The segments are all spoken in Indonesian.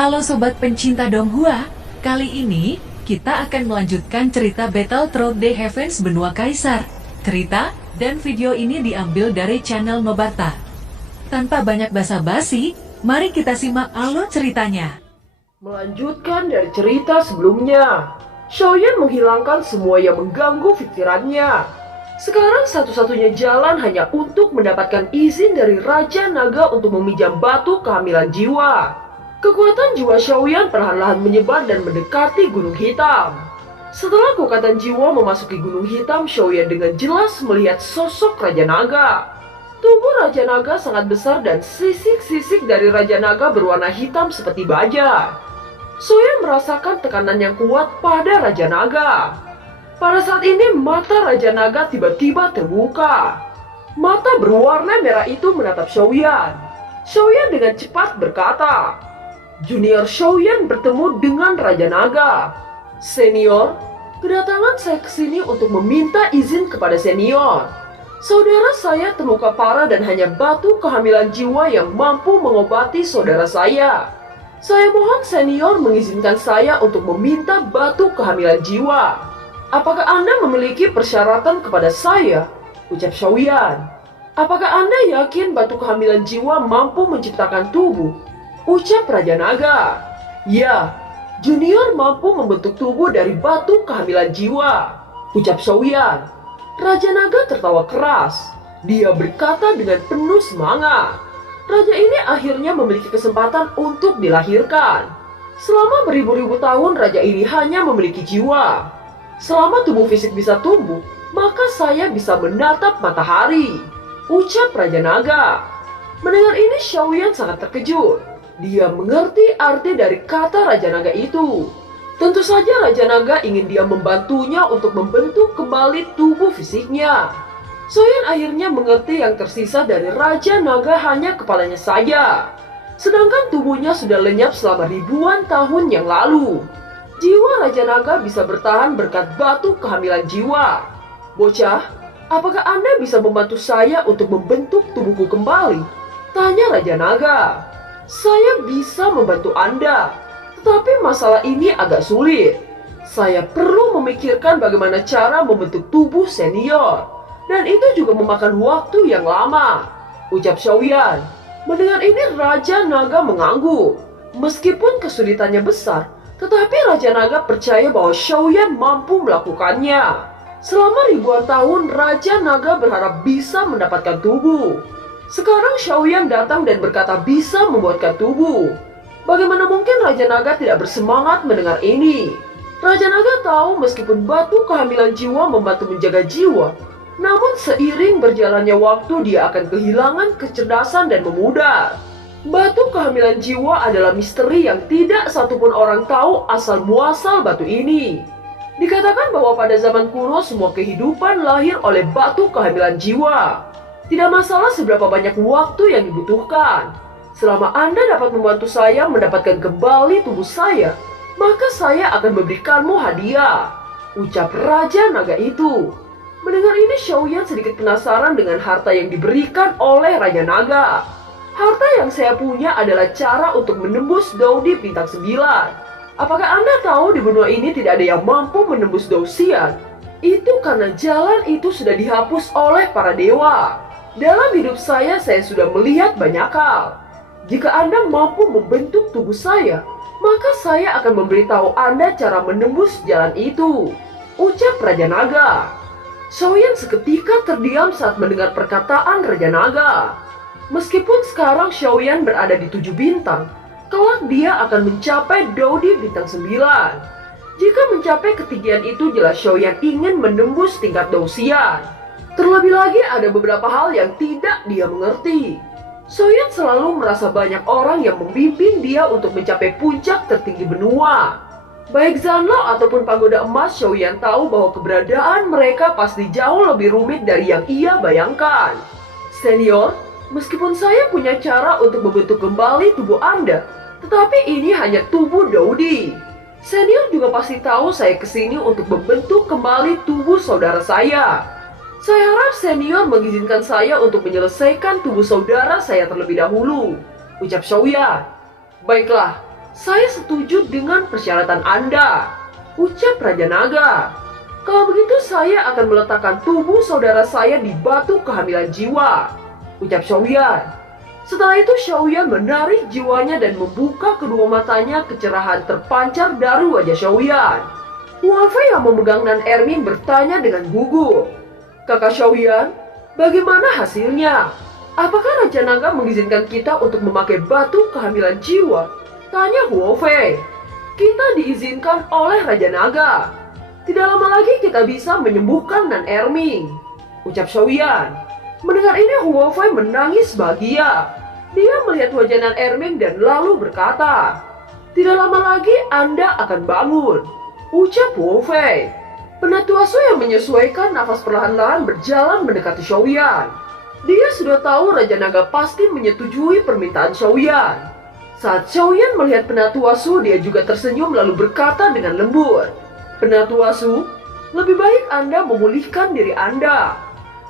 Halo sobat pencinta Donghua, kali ini kita akan melanjutkan cerita Battle Through the Heavens Benua Kaisar. Cerita dan video ini diambil dari channel Nobarta. Tanpa banyak basa-basi, mari kita simak alur ceritanya. Melanjutkan dari cerita sebelumnya, Xiaoyan menghilangkan semua yang mengganggu pikirannya. Sekarang satu-satunya jalan hanya untuk mendapatkan izin dari Raja Naga untuk meminjam batu kehamilan jiwa. Kekuatan jiwa Xiaoyan perlahan-lahan menyebar dan mendekati Gunung Hitam. Setelah kekuatan jiwa memasuki Gunung Hitam, Xiaoyan dengan jelas melihat sosok Raja Naga. Tubuh Raja Naga sangat besar dan sisik-sisik dari Raja Naga berwarna hitam seperti baja. Xiaoyan merasakan tekanan yang kuat pada Raja Naga. Pada saat ini mata Raja Naga tiba-tiba terbuka. Mata berwarna merah itu menatap Xiaoyan. Xiaoyan dengan cepat berkata, "Junior Xiaoyan bertemu dengan Raja Naga. Senior, kedatangan saya ke sini untuk meminta izin kepada senior. Saudara saya terluka parah dan hanya batu kehamilan jiwa yang mampu mengobati saudara saya. Saya mohon senior mengizinkan saya untuk meminta batu kehamilan jiwa. Apakah Anda memiliki persyaratan kepada saya?" ucap Xiaoyan. "Apakah Anda yakin batu kehamilan jiwa mampu menciptakan tubuh?" ucap Raja Naga. "Ya, Junior mampu membentuk tubuh dari batu kehamilan jiwa," ucap Xiaoyan. Raja Naga tertawa keras. Dia berkata dengan penuh semangat. Raja ini akhirnya memiliki kesempatan untuk dilahirkan. Selama beribu-ribu tahun Raja ini hanya memiliki jiwa. Selama tubuh fisik bisa tumbuh, maka saya bisa menatap matahari, ucap Raja Naga. Mendengar ini Xiaoyan sangat terkejut. Dia mengerti arti dari kata Raja Naga itu. Tentu saja Raja Naga ingin dia membantunya untuk membentuk kembali tubuh fisiknya. Xiaoyan akhirnya mengerti yang tersisa dari Raja Naga hanya kepalanya saja. Sedangkan tubuhnya sudah lenyap selama ribuan tahun yang lalu. Jiwa Raja Naga bisa bertahan berkat batu kehamilan jiwa. "Bocah, apakah Anda bisa membantu saya untuk membentuk tubuhku kembali?" tanya Raja Naga. "Saya bisa membantu Anda, tetapi masalah ini agak sulit. Saya perlu memikirkan bagaimana cara membentuk tubuh senior, dan itu juga memakan waktu yang lama," ucap Xiaoyan. Mendengar ini Raja Naga mengangguk. Meskipun kesulitannya besar, tetapi Raja Naga percaya bahwa Xiaoyan mampu melakukannya. Selama ribuan tahun Raja Naga berharap bisa mendapatkan tubuh. Sekarang Xiaoyan datang dan berkata bisa membuatkan tubuh. Bagaimana mungkin Raja Naga tidak bersemangat mendengar ini? Raja Naga tahu meskipun batu kehamilan jiwa membantu menjaga jiwa, namun seiring berjalannya waktu dia akan kehilangan kecerdasan dan memudar. Batu kehamilan jiwa adalah misteri yang tidak satupun orang tahu asal muasal batu ini. Dikatakan bahwa pada zaman kuno semua kehidupan lahir oleh batu kehamilan jiwa. Tidak masalah seberapa banyak waktu yang dibutuhkan. Selama Anda dapat membantu saya mendapatkan kembali tubuh saya, maka saya akan memberikanmu hadiah, ucap Raja Naga itu. Mendengar ini Xiaoyan sedikit penasaran dengan harta yang diberikan oleh Raja Naga. "Harta yang saya punya adalah cara untuk menembus Daudi bintang 9. Apakah Anda tahu di benua ini tidak ada yang mampu menembus Dausian? Itu karena jalan itu sudah dihapus oleh para dewa. Dalam hidup saya sudah melihat banyak hal. Jika Anda mampu membentuk tubuh saya, maka saya akan memberitahu Anda cara menembus jalan itu," ucap Raja Naga. Xiaoyan seketika terdiam saat mendengar perkataan Raja Naga. Meskipun sekarang Xiaoyan berada di 7 bintang, kelak dia akan mencapai Daudi bintang 9. Jika mencapai ketinggian itu jelas Xiaoyan ingin menembus tingkat Dausian. Terlebih lagi ada beberapa hal yang tidak dia mengerti. Xiaoyan selalu merasa banyak orang yang membimbing dia untuk mencapai puncak tertinggi benua. Baik Zanlao ataupun Pagoda Emas, Xiaoyan tahu bahwa keberadaan mereka pasti jauh lebih rumit dari yang ia bayangkan. "Senior, meskipun saya punya cara untuk membentuk kembali tubuh Anda, tetapi ini hanya tubuh Daudi. Senior juga pasti tahu saya kesini untuk membentuk kembali tubuh saudara saya. Saya harap senior mengizinkan saya untuk menyelesaikan tubuh saudara saya terlebih dahulu," ucap Xiaoyan. "Baiklah, Saya setuju dengan persyaratan Anda, ucap Raja Naga. Kalau begitu saya akan meletakkan tubuh saudara saya di batu kehamilan jiwa, ucap Xiaoyan. Setelah itu Xiaoyan menarik jiwanya dan membuka kedua matanya, kecerahan terpancar dari wajah Xiaoyan. Huafei yang memegang Nan Erming bertanya dengan gugup, "Kakak Xiaoyan, bagaimana hasilnya? Apakah Raja Naga mengizinkan kita untuk memakai batu kehamilan jiwa?" tanya Huafei. "Kita diizinkan oleh Raja Naga. Tidak lama lagi kita bisa menyembuhkan Nan Erming," ucap Xiaoyan. Mendengar ini Huafei menangis bahagia. Dia melihat wajah Nan Erming dan lalu berkata, "Tidak lama lagi Anda akan bangun," ucap Huafei. Penatua Su yang menyesuaikan nafas perlahan-lahan berjalan mendekati Xiaoyan. Dia sudah tahu Raja Naga pasti menyetujui permintaan Xiaoyan. Saat Xiaoyan melihat Penatua Su, dia juga tersenyum lalu berkata dengan lembut, "Penatua Su, lebih baik Anda memulihkan diri Anda.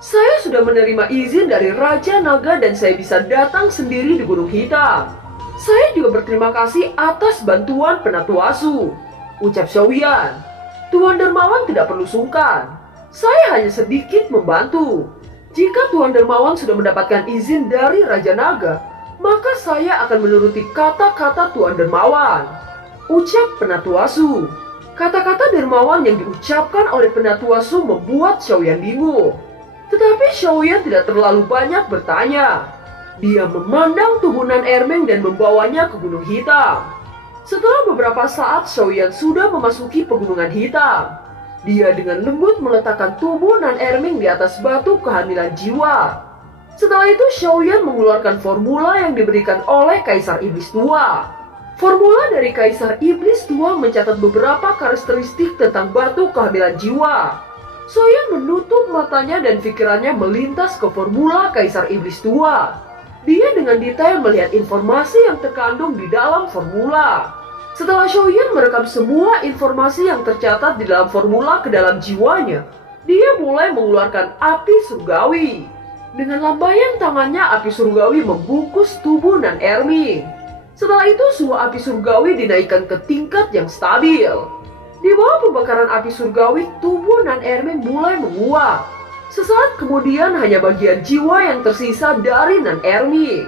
Saya sudah menerima izin dari Raja Naga dan saya bisa datang sendiri di Gunung Hitam. Saya juga berterima kasih atas bantuan Penatua Su," ucap Xiaoyan. "Tuan Dermawan tidak perlu sungkan. Saya hanya sedikit membantu. Jika Tuan Dermawan sudah mendapatkan izin dari Raja Naga, maka saya akan menuruti kata-kata Tuan Dermawan," ucap Penatua Su. Kata-kata dermawan yang diucapkan oleh Penatua Su membuat Xiaoyan bingung. Tetapi Xiaoyan tidak terlalu banyak bertanya. Dia memandang tubuh Nan Erming dan membawanya ke Gunung Hitam. Setelah beberapa saat Xiaoyan sudah memasuki Pegunungan Hitam. Dia dengan lembut meletakkan tubuh Nan Erming di atas batu kehamilan jiwa. Setelah itu Xiaoyan mengeluarkan formula yang diberikan oleh Kaisar Iblis Tua. Formula dari Kaisar Iblis Tua mencatat beberapa karakteristik tentang batu kehamilan jiwa. Xiaoyan menutup matanya dan pikirannya melintas ke formula Kaisar Iblis Tua. Dia dengan detail melihat informasi yang terkandung di dalam formula. Setelah Xiaoyan merekam semua informasi yang tercatat di dalam formula ke dalam jiwanya, dia mulai mengeluarkan api surgawi. Dengan lambaian tangannya, api surgawi membungkus tubuh Nan Erming. Setelah itu suhu api surgawi dinaikkan ke tingkat yang stabil. Di bawah pembakaran api surgawi, tubuh Nan Erming mulai menguap. Sesaat kemudian hanya bagian jiwa yang tersisa dari Nan Erming.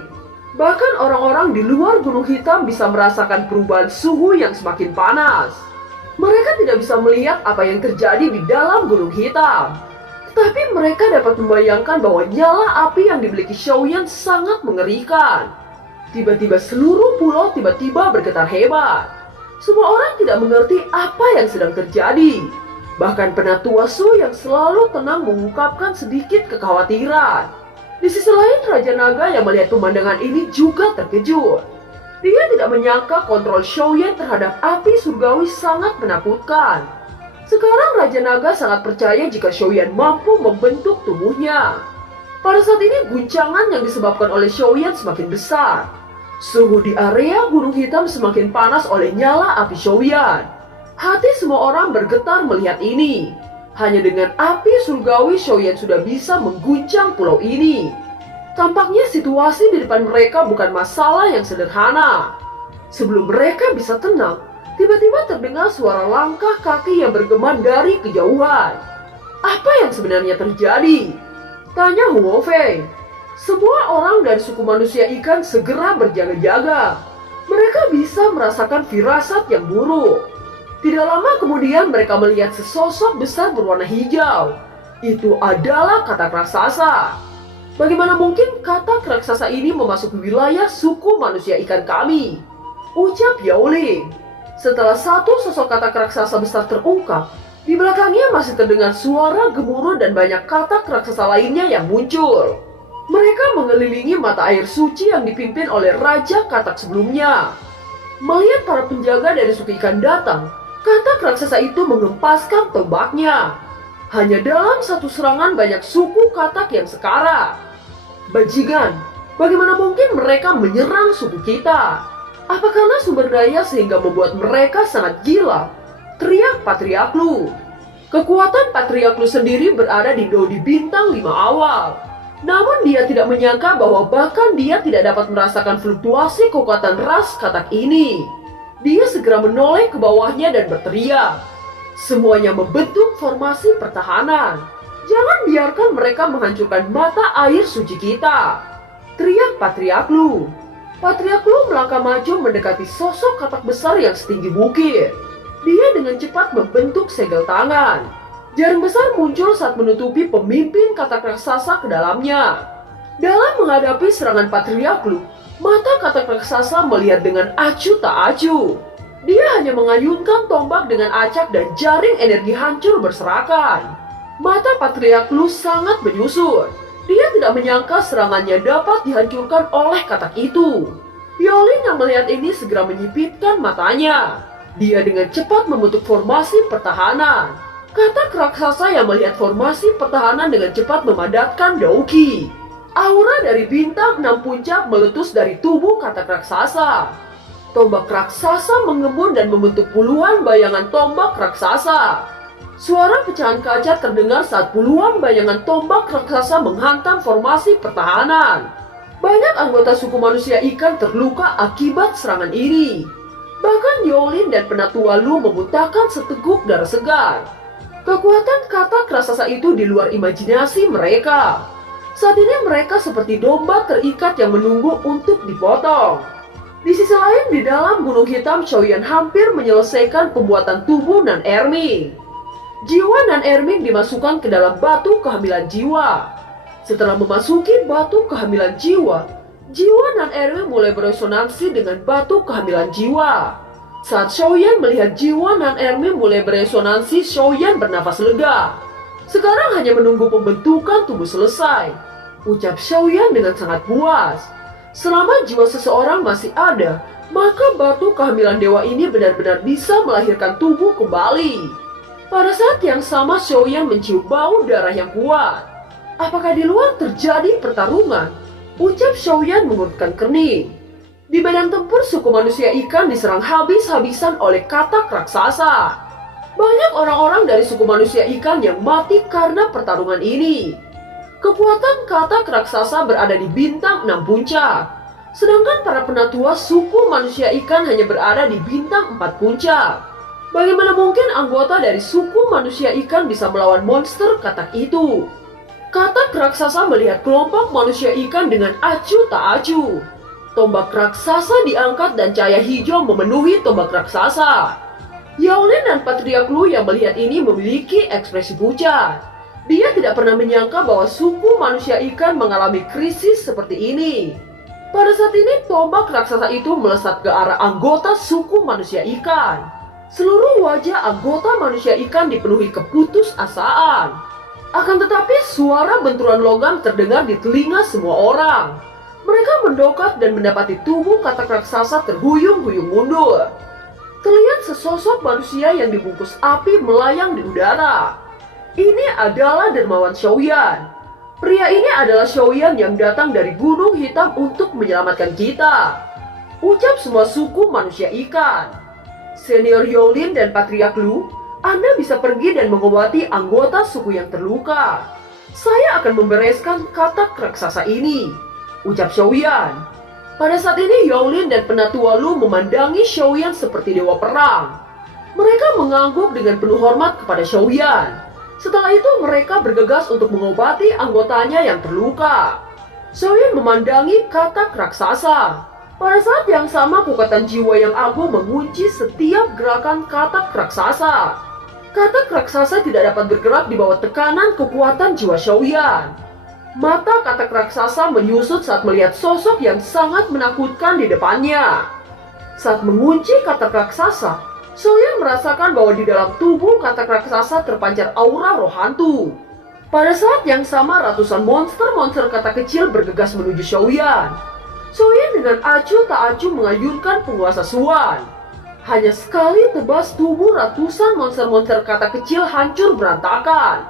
Bahkan orang-orang di luar Gunung Hitam bisa merasakan perubahan suhu yang semakin panas. Mereka tidak bisa melihat apa yang terjadi di dalam Gunung Hitam. Tetapi mereka dapat membayangkan bahwa nyala api yang dimiliki Xiaoyan sangat mengerikan. Tiba-tiba seluruh pulau tiba-tiba bergetar hebat. Semua orang tidak mengerti apa yang sedang terjadi. Bahkan Penatua Su yang selalu tenang mengungkapkan sedikit kekhawatiran. Di sisi lain Raja Naga yang melihat pemandangan ini juga terkejut. Dia tidak menyangka kontrol Xiaoyan terhadap api surgawi sangat menakutkan. Sekarang Raja Naga sangat percaya jika Xiaoyan mampu membentuk tubuhnya. Pada saat ini guncangan yang disebabkan oleh Xiaoyan semakin besar. Suhu di area Gunung Hitam semakin panas oleh nyala api Xiaoyan. Hati semua orang bergetar melihat ini. Hanya dengan api surgawi Xiaoyan sudah bisa mengguncang pulau ini. Tampaknya situasi di depan mereka bukan masalah yang sederhana. Sebelum mereka bisa tenang, tiba-tiba terdengar suara langkah kaki yang bergema dari kejauhan. Apa yang sebenarnya terjadi? Tanya Huofei. Semua orang dari suku manusia ikan segera berjaga-jaga. Mereka bisa merasakan firasat yang buruk. Tidak lama kemudian mereka melihat sesosok besar berwarna hijau. Itu adalah katak raksasa. Bagaimana mungkin katak raksasa ini memasuki wilayah suku manusia ikan kami? Ucap Yaoling. Setelah satu sosok katak raksasa besar terungkap, di belakangnya masih terdengar suara gemuruh dan banyak katak raksasa lainnya yang muncul. Mereka mengelilingi mata air suci yang dipimpin oleh Raja Katak sebelumnya. Melihat para penjaga dari suku ikan datang, katak raksasa itu mengempaskan tombaknya. Hanya dalam satu serangan banyak suku katak yang sekarat. Bajingan, bagaimana mungkin mereka menyerang suku kita? Apa karena sumber daya sehingga membuat mereka sangat gila? Teriak Patriarklu. Kekuatan Patriarklu sendiri berada di Dodi Bintang 5 awal. Namun dia tidak menyangka bahwa bahkan dia tidak dapat merasakan fluktuasi kekuatan ras katak ini. segera menoleh ke bawahnya dan berteriak. Semuanya membentuk formasi pertahanan. Jangan biarkan mereka menghancurkan mata air suci kita, teriak Patriark Lu. Patriark Lu melangkah maju mendekati sosok katak besar yang setinggi bukit. Dia dengan cepat membentuk segel tangan. Jaring besar muncul saat menutupi pemimpin katak raksasa ke dalamnya. Dalam menghadapi serangan Patriark Lu, mata katak raksasa melihat dengan acuh tak acuh. Dia hanya mengayunkan tombak dengan acak dan jaring energi hancur berserakan. Mata Patriark Lu sangat menyusut. Dia tidak menyangka serangannya dapat dihancurkan oleh katak itu. Yolin yang melihat ini segera menyipitkan matanya. Dia dengan cepat membentuk formasi pertahanan. Katak raksasa yang melihat formasi pertahanan dengan cepat memadatkan Douki. Aura dari bintang 6 puncak meletus dari tubuh katak raksasa. Tombak raksasa mengembun dan membentuk puluhan bayangan tombak raksasa. Suara pecahan kaca terdengar saat puluhan bayangan tombak raksasa menghantam formasi pertahanan. Banyak anggota suku manusia ikan terluka akibat serangan ini. Bahkan Yolin dan Penatua Lu memuntahkan seteguk darah segar. Kekuatan katak raksasa itu di luar imajinasi mereka. Saat ini mereka seperti domba terikat yang menunggu untuk dipotong. Di sisi lain, di dalam Gunung Hitam, Xiaoyan hampir menyelesaikan pembuatan tubuh Nan Erming. Jiwa Nan Erming dimasukkan ke dalam batu kehamilan jiwa. Setelah memasuki batu kehamilan jiwa, jiwa Nan Erming mulai beresonansi dengan batu kehamilan jiwa. Saat Xiaoyan melihat jiwa Nan Erming mulai beresonansi, Xiaoyan bernafas lega. Sekarang hanya menunggu pembentukan tubuh selesai, ucap Xiaoyan dengan sangat puas. Selama jiwa seseorang masih ada, maka batu kehamilan dewa ini benar-benar bisa melahirkan tubuh kembali. Pada saat yang sama, Xiaoyan mencium bau darah yang kuat. Apakah di luar terjadi pertarungan? Ucap Xiaoyan mengurutkan kening. Di medan tempur, suku manusia ikan diserang habis-habisan oleh katak raksasa. Banyak orang-orang dari suku manusia ikan yang mati karena pertarungan ini. Kekuatan katak raksasa berada di bintang 6 puncak. Sedangkan para penatua suku manusia ikan hanya berada di bintang 4 puncak. Bagaimana mungkin anggota dari suku manusia ikan bisa melawan monster katak itu? Katak raksasa melihat kelompok manusia ikan dengan acuh tak acuh. Tombak raksasa diangkat dan cahaya hijau memenuhi tombak raksasa. Yaolin dan Patriark Lu yang melihat ini memiliki ekspresi pucat. Dia tidak pernah menyangka bahwa suku manusia ikan mengalami krisis seperti ini. Pada saat ini, tombak raksasa itu melesat ke arah anggota suku manusia ikan. Seluruh wajah anggota manusia ikan dipenuhi keputusasaan. Akan tetapi, suara benturan logam terdengar di telinga semua orang. Mereka mendekat dan mendapati tubuh katak raksasa terhuyung-huyung mundur. Terlihat sesosok manusia yang dibungkus api melayang di udara. Ini adalah dermawan Xiaoyan. Pria ini adalah Xiaoyan yang datang dari Gunung Hitam untuk menyelamatkan kita, ucap semua suku manusia ikan. Senior Yolin dan Patriark Lu, Anda bisa pergi dan mengobati anggota suku yang terluka. Saya akan membereskan katak raksasa ini, ucap Xiaoyan. Pada saat ini Yolin dan Penatua Lu memandangi Xiaoyan seperti dewa perang. Mereka mengangguk dengan penuh hormat kepada Xiaoyan. Setelah itu mereka bergegas untuk mengobati anggotanya yang terluka. Xiaoyan memandangi katak raksasa. Pada saat yang sama, kekuatan jiwa yang agung mengunci setiap gerakan katak raksasa. Katak raksasa tidak dapat bergerak di bawah tekanan kekuatan jiwa Xiaoyan. Mata katak raksasa menyusut saat melihat sosok yang sangat menakutkan di depannya. Saat mengunci katak raksasa, Xiaoyan merasakan bahwa di dalam tubuh katak raksasa terpancar aura roh hantu. Pada saat yang sama, ratusan monster-monster katak kecil bergegas menuju Xiaoyan. Xiaoyan dengan acuh tak acuh mengayunkan penguasa Suan. Hanya sekali tebas, tubuh ratusan monster-monster katak kecil hancur berantakan.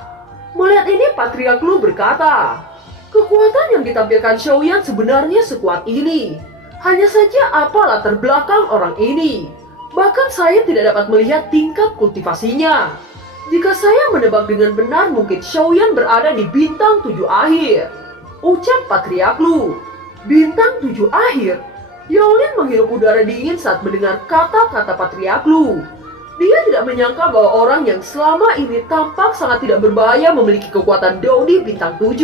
Melihat ini, Patriark Lu berkata, kekuatan yang ditampilkan Xiaoyan sebenarnya sekuat ini. Hanya saja apa latar belakang orang ini? Bahkan saya tidak dapat melihat tingkat kultivasinya. Jika saya menebak dengan benar, mungkin Xiaoyan berada di bintang 7 akhir, ucap Patriark Lu. Bintang 7 akhir? Yaolin menghirup udara dingin saat mendengar kata-kata Patriark Lu. Dia tidak menyangka bahwa orang yang selama ini tampak sangat tidak berbahaya memiliki kekuatan Dodi bintang 7.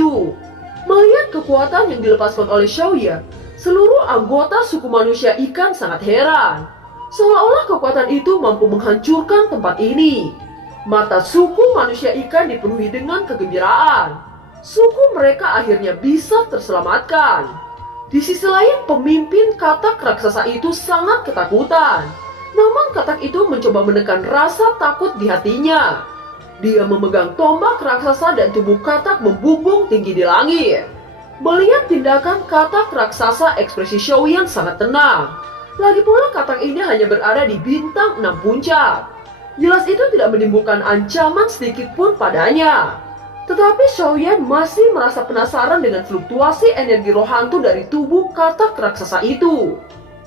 Melihat kekuatan yang dilepaskan oleh Xiaoyan, seluruh anggota suku manusia ikan sangat heran. Seolah-olah kekuatan itu mampu menghancurkan tempat ini. Mata suku manusia ikan dipenuhi dengan kegembiraan. Suku mereka akhirnya bisa terselamatkan. Di sisi lain, pemimpin katak raksasa itu sangat ketakutan. Namun katak itu mencoba menekan rasa takut di hatinya. Dia memegang tombak raksasa dan tubuh katak membumbung tinggi di langit. Melihat tindakan katak raksasa, ekspresi Xiaoyan sangat tenang. Lagi pula katak ini hanya berada di bintang 6 puncak. Jelas itu tidak menimbulkan ancaman sedikit pun padanya. Tetapi Xiaoyan masih merasa penasaran dengan fluktuasi energi roh hantu dari tubuh katak raksasa itu.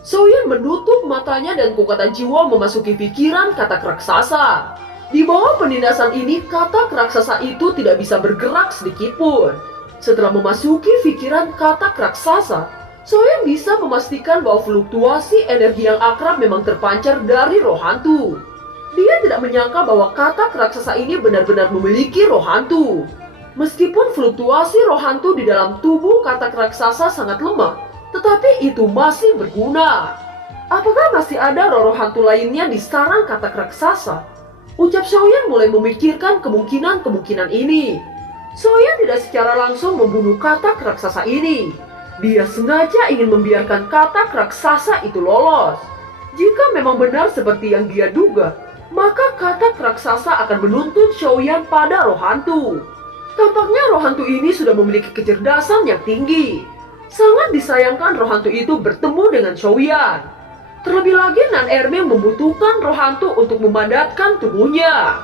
Xiaoyan menutup matanya dan kekuatan jiwa memasuki pikiran katak raksasa. Di bawah penindasan ini, katak raksasa itu tidak bisa bergerak sedikit pun. Setelah memasuki pikiran katak raksasa, Xiaoyan bisa memastikan bahwa fluktuasi energi yang akrab memang terpancar dari roh hantu. Dia tidak menyangka bahwa katak raksasa ini benar-benar memiliki roh hantu. Meskipun fluktuasi roh hantu di dalam tubuh katak raksasa sangat lemah, tetapi itu masih berguna. Apakah masih ada roh hantu lainnya di sarang katak raksasa? Ucap Xiaoyan mulai memikirkan kemungkinan-kemungkinan ini. Xiaoyan tidak secara langsung membunuh katak raksasa ini. Dia sengaja ingin membiarkan katak raksasa itu lolos. Jika memang benar seperti yang dia duga, maka katak raksasa akan menuntun Xiaoyan pada roh hantu. Tampaknya roh hantu ini sudah memiliki kecerdasan yang tinggi. Sangat disayangkan roh hantu itu bertemu dengan Xiaoyan. Terlebih lagi Nan Erming membutuhkan roh hantu untuk memadatkan tubuhnya.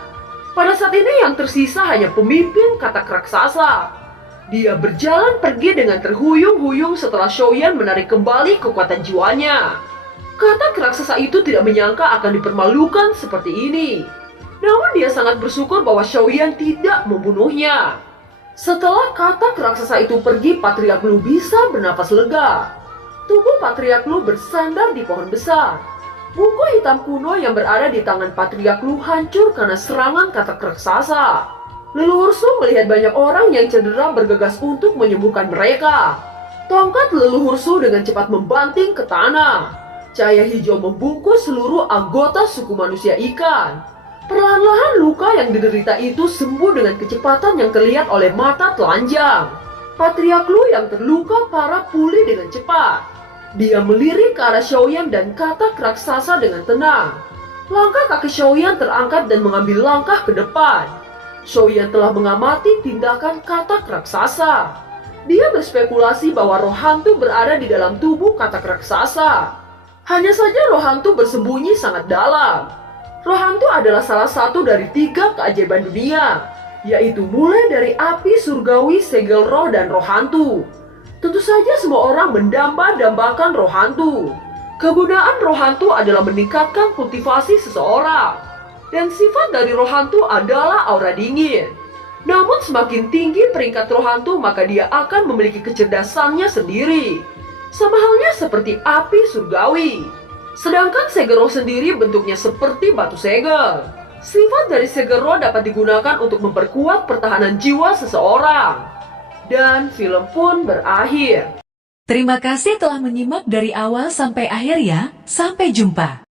Pada saat ini yang tersisa hanya pemimpin katak raksasa. Dia berjalan pergi dengan terhuyung-huyung setelah Xiaoyan menarik kembali kekuatan jiwanya. Katak raksasa itu tidak menyangka akan dipermalukan seperti ini. Namun dia sangat bersyukur bahwa Xiaoyan tidak membunuhnya. Setelah katak raksasa itu pergi, Patriark Lu bisa bernapas lega. Tubuh Patriark Lu bersandar di pohon besar. Buku hitam kuno yang berada di tangan Patriark Lu hancur karena serangan katak raksasa. Leluhur Su melihat banyak orang yang cedera bergegas untuk menyembuhkan mereka. Tongkat leluhur Su dengan cepat membanting ke tanah. Cahaya hijau membungkus seluruh anggota suku manusia ikan. Perlahan-lahan luka yang diderita itu sembuh dengan kecepatan yang terlihat oleh mata telanjang. Patriark Lu yang terluka parah pulih dengan cepat. Dia melirik ke arah Xiaoyan dan katak raksasa dengan tenang. Langkah kaki Xiaoyan terangkat dan mengambil langkah ke depan. Xiaoyan telah mengamati tindakan katak raksasa. Dia berspekulasi bahwa roh hantu berada di dalam tubuh katak raksasa. Hanya saja roh hantu bersembunyi sangat dalam. Roh hantu adalah salah satu dari 3 keajaiban dunia, yaitu mulai dari api surgawi, segel roh, dan roh hantu. Tentu saja semua orang mendamba-dambakan roh hantu. Kegunaan roh hantu adalah meningkatkan kultivasi seseorang. Dan sifat dari roh hantu adalah aura dingin. Namun semakin tinggi peringkat roh hantu, maka dia akan memiliki kecerdasannya sendiri. Sama halnya seperti api surgawi. Sedangkan segel roh sendiri bentuknya seperti batu segel. Sifat dari segel roh dapat digunakan untuk memperkuat pertahanan jiwa seseorang. Dan film pun berakhir. Terima kasih telah menyimak dari awal sampai akhir ya. Sampai jumpa.